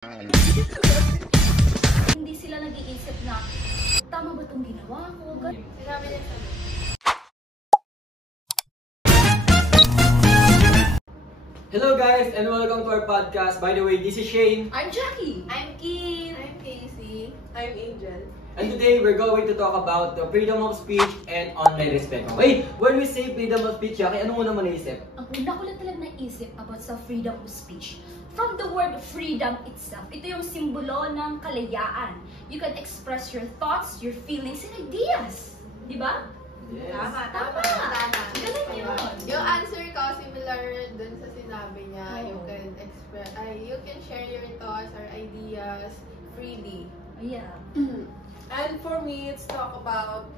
Hindi sila nag-iisip na, tama ba itong ginawa ko? Sinabi niya sa Hello guys and welcome to our podcast. By the way, this is Shane. I'm Jackie. I'm Kim. I'm Casey. I'm Angel. And today we're going to talk about the freedom of speech and online respect. Okay, when we say freedom of speech, Jackie, ano mo naman naisip? Ang una ko lang talaga naisip about sa freedom of speech. From the word freedom itself, ito yung simbolo ng kalayaan. You can express your thoughts, your feelings, and ideas. Di ba? Yes. Tama. Galing yun. Yung answer ko similar dun sa sinabi niya. Oo. You can share your thoughts or ideas freely. Yeah. And for me, it's talk about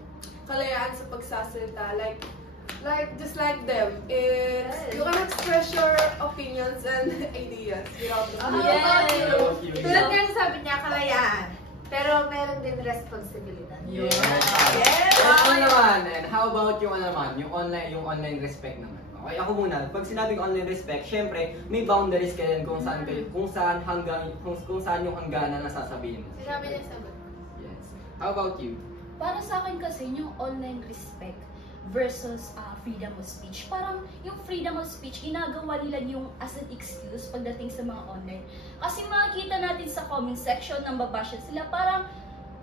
kalayaan sa pagsasalita. Just like them. It's, Yes. you can express your opinions and ideas without Yes. Tulad nga yung sabi niya, kalayaan. Pero meron din responsibilidad. Yes. Yes. Ano naman? And how about yung ano naman, yung online respect naman. Okay, ako muna. Pag sinabing online respect, syempre may boundaries ka din kung saan yung hangganan na sasabihin mo. Sinabi niya sa Yes. How about you? Para sa akin kasi yung online respect versus freedom of speech. Parang yung freedom of speech, ginagawa nila yung as an excuse pagdating sa mga online. Kasi makikita natin sa comment section ng babasya sila, parang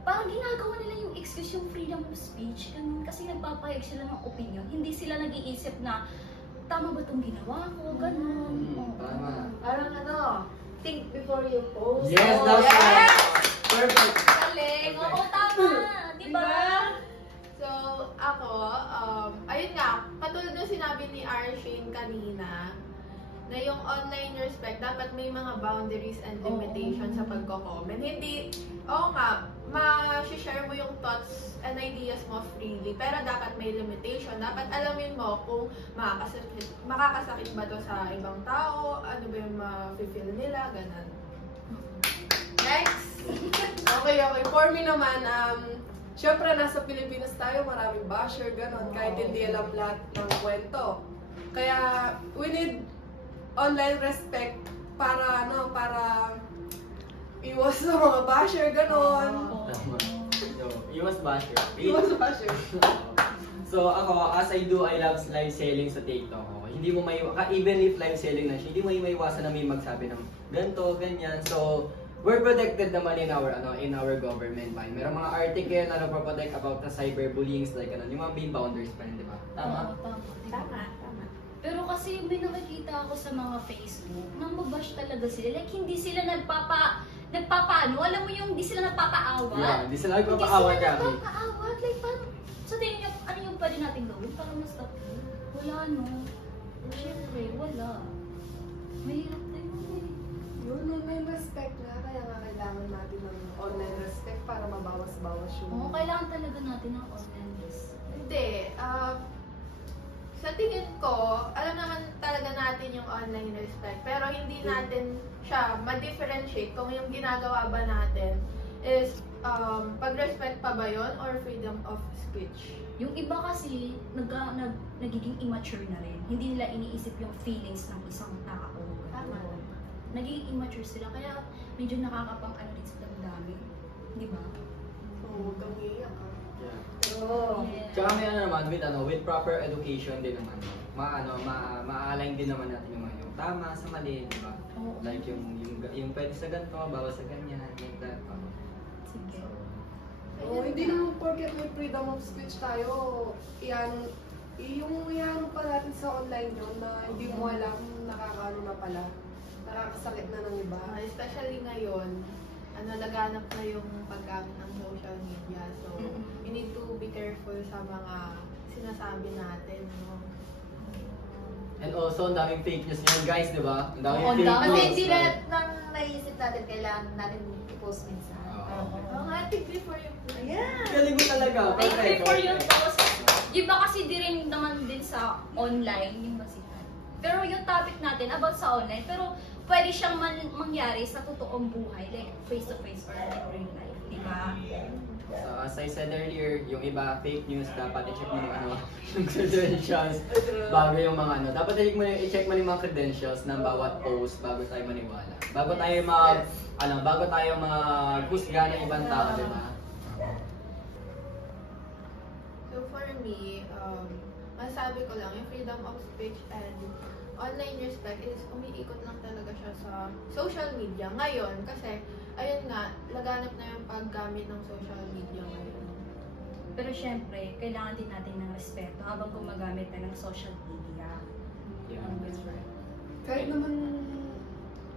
ginagawa nila yung excuse yung freedom of speech. Kasi nagpapahayag sila ng opinion. Hindi sila nag-iisip na, tama ba itong ginawa ko? Ganun. Tama. Parang think before you post. Yes, Oh, that's yes. right. Perfect. Galing. Oo, tama. Diba? So, ako, ayun nga, katulad ng sinabi ni Arshane kanina, na yung online respect, dapat may mga boundaries and limitations sa pagko-comment. Hindi, oo nga, ma-share mo yung thoughts and ideas mo freely, pero dapat may limitation. Dapat alamin mo kung makakasakit ba to sa ibang tao, ano ba yung ma-feel nila, ganun. Next. Okay. For me naman, syempre nasa Pilipinas tayo, maraming basher, ganon. Kahit hindi alam lahat ng kwento. Kaya, we need online respect para iwas sa mga basher, ganon. Tama. So, iwas basher. Iwas sa basher. So ako, as I love live selling sa TikTok. Okay? Hindi mo even if live selling na siya, hindi mo maiwasan na may magsabi ng ganto, ganyan. So, we're protected naman in our government by. Merong mga article na nagpo-protect about the cyberbullying, like yung mga main boundaries pa rin, di ba? Tama? Oo, tama. Tama. Pero kasi may nakikita ako sa mga Facebook, nang mabash talaga sila. Like, hindi sila nagpapaano. Alam mo yung hindi sila nagpapaawat? Yeah, hindi sila nagpapaawat, Jackie. Hindi sila nagpapaawat. Like, parang, sa tingin niyo, ano yung pwede natin gawin para ma-stop? Wala, no? Siyempre, wala. Mahirap na yun eh. Yun, may respect na. Kaya nga kailangan natin ng online respect para mabawas-bawas yung... Oo, kailangan talaga natin ng online list. Hindi. Sa tingin ko, alam naman talaga natin yung online respect, pero hindi natin siya ma-differentiate kung yung ginagawa ba natin is pag-respect pa ba yun or freedom of speech. Yung iba kasi, nagiging immature na rin. Hindi nila iniisip yung feelings ng isang tao. Tama. Nagiging immature sila, kaya medyo nakakapang-ano rin sa damdamin. Di ba? Oo, umiiyak ka. Yeah. Oo. Yeah. Tsaka may with proper education din naman, ma-align din naman natin yung tama sa mali, di ba? Oo. Like yung pwede sa ganito, bawal sa ganyan, like that. Sige. Oo, hindi naman porket may freedom of speech tayo, yung pa natin sa online yun na hindi mo alam, nakakaano na pala. Nakakasakit na ng iba. Especially ngayon, laganap na yung paggamit ng social media. So, we need to be careful sa mga sinasabi natin. No? And also, ang daming fake news ngayon, guys, di ba? Ang daming Oo, fake ang news. Kasi hindi nang naisip natin, kailangan natin i-post minsan. Oo nga, think before you post. Yeah. Galing mo talaga. Like, Perfect. before yung post, di ba kasi di rin naman din sa online yung basihan. Pero yung topic natin about sa online, pero pwede siyang mangyari sa totoong buhay, like face-to-face or like real life, di ba? So as I said earlier, yung iba fake news, dapat i-check mo yung yung credentials bago yung mga dapat i-check mo yung mga credentials ng bawat post bago tayo maniwala. Bago tayo bago tayo maghusga ng ibang tao, di ba? So for me, masabi ko lang, yung freedom of speech and online respect is umiikot lang talaga siya sa social media ngayon kasi ayun nga, laganap na yung paggamit ng social media ngayon. Pero syempre, kailangan din natin ng respeto habang gumagamit na ng social media. Yeah, that's right. Kahit naman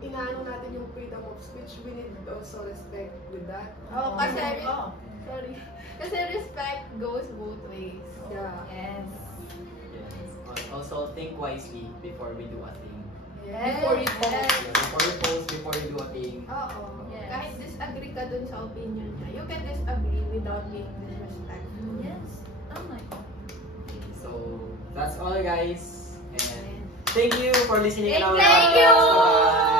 inaano natin yung freedom of speech, we need also respect with that. Oh, kasi sorry. Kasi respect goes both ways. Yeah. Yes. Yes. Also, think wisely before we do a thing. Yes. Before you post. Yeah, before you post, before you do a thing. Oo. Yes. Kahit disagree ka dun sa opinion niya, you can disagree without being disrespectful. Yes. Tama. So, that's all guys. And thank you for listening to our Thank you! podcast. Bye-bye.